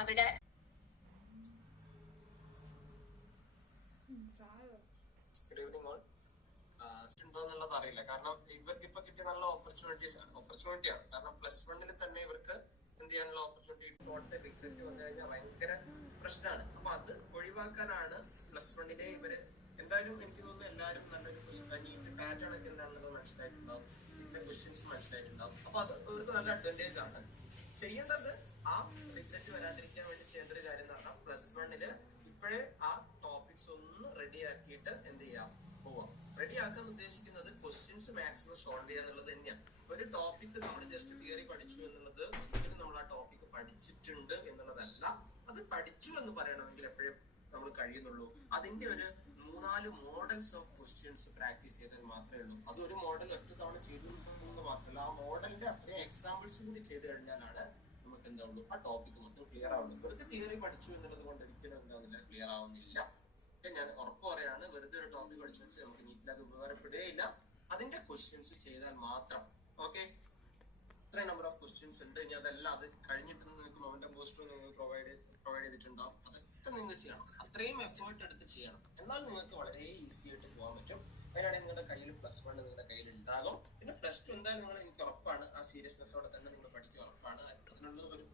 അവരുടെ good evening all. ഉണ്ടോന്നുള്ളത് അറിയില്ല. കാരണം ഇവർക്ക് ഇപ്പൊ കിട്ടിയ നല്ല ഓപ്പർച്യൂണിറ്റിയാണ്. കാരണം +1 തന്നെ ഇവർക്ക് എന്ത് ചെയ്യാനുള്ള ഓപ്പർച്യൂണിറ്റി റിഗ്രറ്റ് വന്നു കഴിഞ്ഞാൽ ഭയങ്കര പ്രശ്നമാണ്. അപ്പൊ അത് ഒഴിവാക്കാനാണ് +1 ഇവര് എന്തായാലും എനിക്ക് തോന്നുന്നു എല്ലാവരും നല്ലൊരു നീറ്റ് പാറ്റേൺ ഒക്കെ എന്താണെന്നത് മനസ്സിലായിട്ടുണ്ടാവും, പിന്നെ ക്വസ്റ്റ്യൻസ് മനസ്സിലായിട്ടുണ്ടാവും. അപ്പൊ അത് അവർക്ക് നല്ല അഡ്വാൻറ്റേജ് ആണ്. ചെയ്യേണ്ടത് ആ റിഗ്രറ്റ് വരാതിരിക്കാൻ വേണ്ടി ചെയ്യേണ്ട ഒരു കാര്യം എന്ന് പറഞ്ഞാൽ +1 ഇപ്പോഴേ ആ ടോപ്പിക്സ് ഒന്ന് റെഡി ആക്കിയിട്ട് എന്ത് ചെയ്യാം, പോവാം. റെഡി ആക്കാൻ ഉദ്ദേശിക്കുന്നത് ക്വസ്റ്റ്യൻസ് മാക്സിമം സോൾവ് ചെയ്യുക എന്നുള്ളത് തന്നെയാണ്. ഒരു ടോപ്പിക് നമ്മൾ ജസ്റ്റ് തിയറി പഠിച്ചു എന്നുള്ളത് ഒരിക്കലും നമ്മൾ ആ ടോപ്പിക് പഠിച്ചിട്ടുണ്ട് എന്നുള്ളതല്ല. അത് പഠിച്ചു എന്ന് പറയണമെങ്കിൽ എപ്പോഴും നമ്മൾ കഴിയുന്നുള്ളൂ. അതിന്റെ ഒരു 3-4 മോഡൽസ് ഓഫ് ക്വസ്റ്റ്യൻസ് പ്രാക്ടീസ് ചെയ്താൽ മാത്രമേ ഉള്ളൂ. അത് ഒരു മോഡൽ ഒറ്റ തവണ ചെയ്തെന്ന് മാത്രമല്ല, ആ മോഡലിന്റെ അത്രയും എക്സാമ്പിൾസ് കൂടി ചെയ്ത് കഴിഞ്ഞാലാണ് നമുക്ക് എന്താവുള്ളൂ, ആ ടോപ്പിക് മൊത്തം ക്ലിയർ ആവുള്ളൂ. വെറുതെ തിയറി പഠിച്ചു എന്നുള്ളത് കൊണ്ട് ഒരിക്കലും എന്താവുന്നില്ല, ക്ലിയർ ആവുന്നില്ല. ഞാൻ ഉറപ്പ് പറയാണ്, വെറുതെ ഒരു ടോപ്പിക് പഠിച്ചു വെച്ച് നമുക്ക് നീറ്റിൽ അത് ഉപകാരപ്പെടുകയില്ല. അതിന്റെ ക്വസ്റ്റ്യൻസ് ചെയ്താൽ മാത്രം. ഓക്കെ, ഇത്രയും നമ്പർ ഓഫ് ക്വസ്റ്റ്യൻസ് ഉണ്ട്. ഇനി അതെല്ലാം അത് കഴിഞ്ഞിട്ട് നിങ്ങൾക്ക് മൊമെന്റം പോസ്റ്റർ നിങ്ങൾ പ്രൊവൈഡ് ചെയ്തിട്ടുണ്ടാവും. അതൊക്കെ നിങ്ങൾ ചെയ്യണം. അത്രയും എഫേർട്ട് എടുത്ത് ചെയ്യണം. എന്നാൽ നിങ്ങൾക്ക് വളരെ ഈസി ആയിട്ട് പോകാൻ പറ്റും. അതിനാണെങ്കിൽ നിങ്ങളുടെ കയ്യിൽ +1 നിങ്ങളുടെ കയ്യിൽ ഉണ്ടാകും. പിന്നെ +2 എന്തായാലും നിങ്ങൾ, എനിക്ക് ഉറപ്പാണ്, ആ സീരിയസ്നെസ്സോടെ തന്നെ നിങ്ങൾ പഠിക്കുക ഉറപ്പാണ്. അതിനുള്ള ഒരു